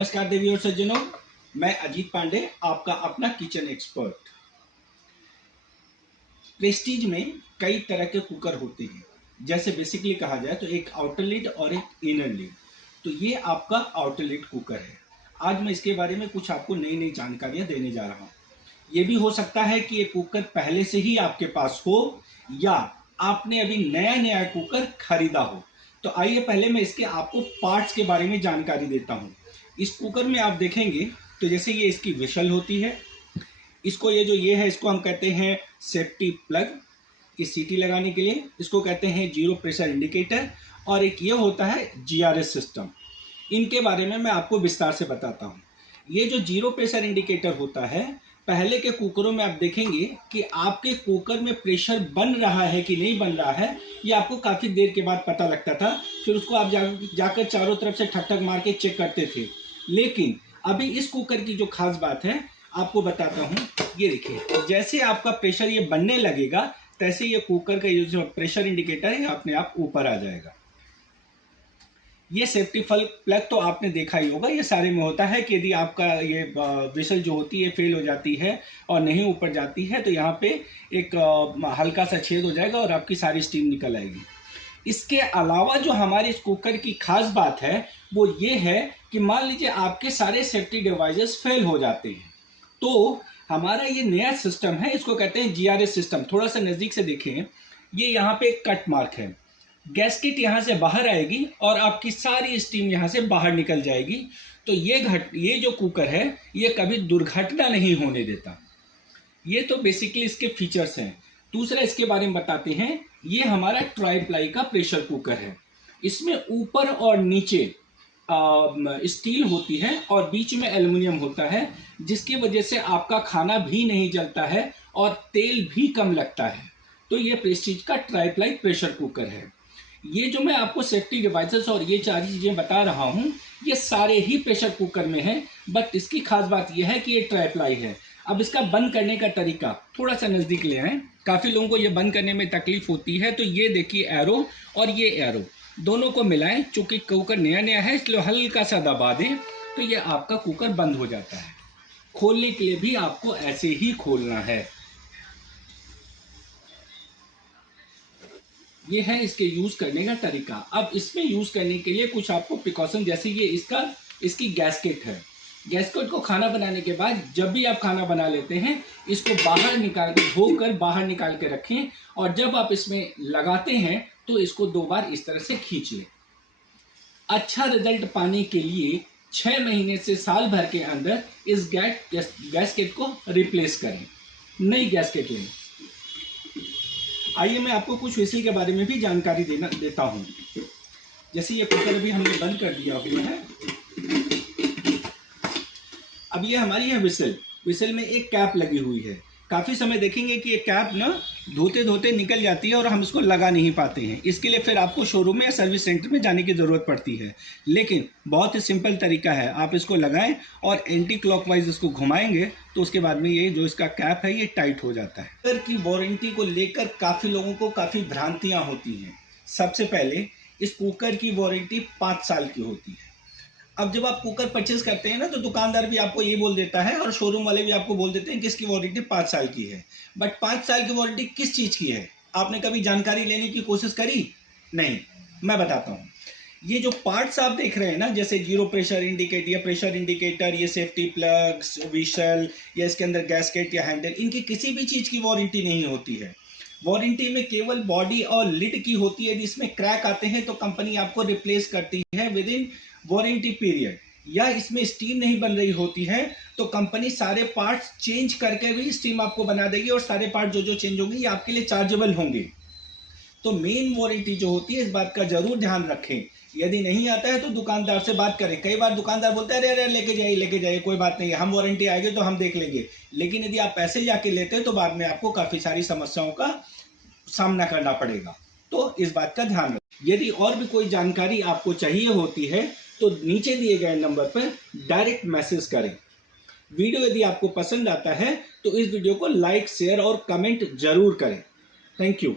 नमस्कार देवी और सज्जनों, मैं अजीत पांडे, आपका अपना किचन एक्सपर्ट। प्रेस्टीज में कई तरह के कुकर होते हैं। जैसे बेसिकली कहा जाए तो एक आउटर लिड और एक इनर लिड। तो ये आपका आउटर लिड कुकर है। आज मैं इसके बारे में कुछ आपको नई नई जानकारियां देने जा रहा हूं। ये भी हो सकता है कि ये कुकर पहले से ही आपके पास हो या आपने अभी नया नया कुकर खरीदा हो। तो आइए पहले मैं इसके आपको पार्ट्स के बारे में जानकारी देता हूँ। इस कुकर में आप देखेंगे तो जैसे ये इसकी विशल होती है, इसको ये है इसको हम कहते हैं सेफ्टी प्लग, ये सीटी लगाने के लिए। इसको कहते हैं जीरो प्रेशर इंडिकेटर, और एक ये होता है जीआरएस सिस्टम। इनके बारे में मैं आपको विस्तार से बताता हूँ। ये जो जीरो प्रेशर इंडिकेटर होता है, पहले के कुकरों में आप देखेंगे कि आपके कुकर में प्रेशर बन रहा है कि नहीं बन रहा है, ये आपको काफ़ी देर के बाद पता लगता था। फिर उसको आप जाकर चारों तरफ से ठक ठक मार के चेक करते थे। लेकिन अभी इस कुकर की जो खास बात है आपको बताता हूँ। ये देखिए, जैसे आपका प्रेशर ये बनने लगेगा तैसे ये कुकर का जो प्रेशर इंडिकेटर है अपने आप ऊपर आ जाएगा। ये सेफ्टी प्लग तो आपने देखा ही होगा, ये सारे में होता है कि यदि आपका ये विसल जो होती है फेल हो जाती है और नहीं ऊपर जाती है तो यहाँ पे एक हल्का सा छेद हो जाएगा और आपकी सारी स्टीम निकल आएगी। इसके अलावा जो हमारे इस कुकर की खास बात है वो ये है कि मान लीजिए आपके सारे सेफ्टी डिवाइसेस फेल हो जाते हैं, तो हमारा ये नया सिस्टम है, इसको कहते हैं जीआरएस सिस्टम। थोड़ा सा नज़दीक से देखें, ये यहाँ पे एक कट मार्क है। गैसकेट यहाँ से बाहर आएगी और आपकी सारी स्टीम यहाँ से बाहर निकल जाएगी। तो ये जो कुकर है ये कभी दुर्घटना नहीं होने देता। ये तो बेसिकली इसके फीचर्स हैं। दूसरा इसके बारे में बताते हैं। ये हमारा ट्राई प्लाई का प्रेशर कुकर है। इसमें ऊपर और नीचे स्टील होती है और बीच में एल्युमिनियम होता है, जिसकी वजह से आपका खाना भी नहीं जलता है और तेल भी कम लगता है। तो ये प्रेस्टीज का ट्राई प्लाई प्रेशर कुकर है। ये जो मैं आपको सेफ्टी डिवाइसेस और ये सारी चीज़ें बता रहा हूँ ये सारे ही प्रेशर कुकर में है, बट इसकी खास बात यह है कि ये ट्राई प्लाई है। अब इसका बंद करने का तरीका थोड़ा सा नज़दीक ले आएँ। काफ़ी लोगों को ये बंद करने में तकलीफ होती है। तो ये देखिए एरो और ये एरो दोनों को मिलाएं। चूँकि कुकर नया नया है इसलिए हल्का सा दबा दें तो ये आपका कुकर बंद हो जाता है। खोलने के लिए भी आपको ऐसे ही खोलना है। ये है इसके यूज़ करने का तरीका। अब इसमें यूज़ करने के लिए कुछ आपको प्रिकॉशन, जैसे ये इसकी गैसकेट है। गैसकेट को खाना बनाने के बाद जब भी आप खाना बना लेते हैं इसको बाहर निकाल के धोकर बाहर निकाल के रखें, और जब आप इसमें लगाते हैं तो इसको 2 बार इस तरह से खींच लें। अच्छा रिजल्ट पाने के लिए 6 महीने से साल भर के अंदर इस गैसकेट को रिप्लेस करें, नई गैसकेट लें। आइए मैं आपको कुछ विसल के बारे में भी जानकारी देता हूँ। जैसे ये कुकर अभी हमने बंद कर दिया हुआ है। अब ये हमारी है विसल में एक कैप लगी हुई है। काफ़ी समय देखेंगे कि ये कैप ना धोते धोते निकल जाती है और हम इसको लगा नहीं पाते हैं। इसके लिए फिर आपको शोरूम में या सर्विस सेंटर में जाने की ज़रूरत पड़ती है। लेकिन बहुत ही सिंपल तरीका है, आप इसको लगाएं और एंटी क्लॉकवाइज इसको घुमाएंगे तो उसके बाद में ये जो इसका कैप है ये टाइट हो जाता है। कुकर की वारंटी को लेकर काफ़ी लोगों को काफ़ी भ्रांतियाँ होती हैं। सबसे पहले इस कुकर की वारंटी 5 साल की होती है। अब जब आप कुकर परचेज करते हैं ना तो दुकानदार भी आपको ये बोल देता है और शोरूम वाले भी आपको बोल देते हैं कि इसकी वारंटी 5 साल की है। बट 5 साल की वारंटी किस चीज़ की है? आपने कभी जानकारी लेने की कोशिश करी? नहीं, मैं बताता हूँ। ये जो पार्ट्स आप देख रहे हैं ना, जैसे जीरो प्रेशर इंडिकेटर या प्रेशर इंडिकेटर, ये सेफ्टी प्लग्स, विशल या इसके अंदर गैसकेट या हैंडल, इनकी किसी भी चीज़ की वारंटी नहीं होती है। वारंटी में केवल बॉडी और लिड की होती है। जिसमें क्रैक आते हैं तो कंपनी आपको रिप्लेस करती है विद इन वारंटी पीरियड, या इसमें स्टीम नहीं बन रही होती है तो कंपनी सारे पार्ट्स चेंज करके भी स्टीम आपको बना देगी, और सारे पार्ट जो चेंज होंगे ये आपके लिए चार्जेबल होंगे। तो मेन वारंटी जो होती है इस बात का जरूर ध्यान रखें। यदि नहीं आता है तो दुकानदार से बात करें। कई बार दुकानदार बोलता है अरे लेके जाइए, कोई बात नहीं, हम वारंटी आएगी तो हम देख लेंगे। लेकिन यदि आप पैसे जाके लेते हैं तो बाद में आपको काफ़ी सारी समस्याओं का सामना करना पड़ेगा। तो इस बात का ध्यान रखें। यदि और भी कोई जानकारी आपको चाहिए होती है तो नीचे दिए गए नंबर पर डायरेक्ट मैसेज करें। वीडियो यदि आपको पसंद आता है तो इस वीडियो को लाइक, शेयर और कमेंट जरूर करें। Thank you.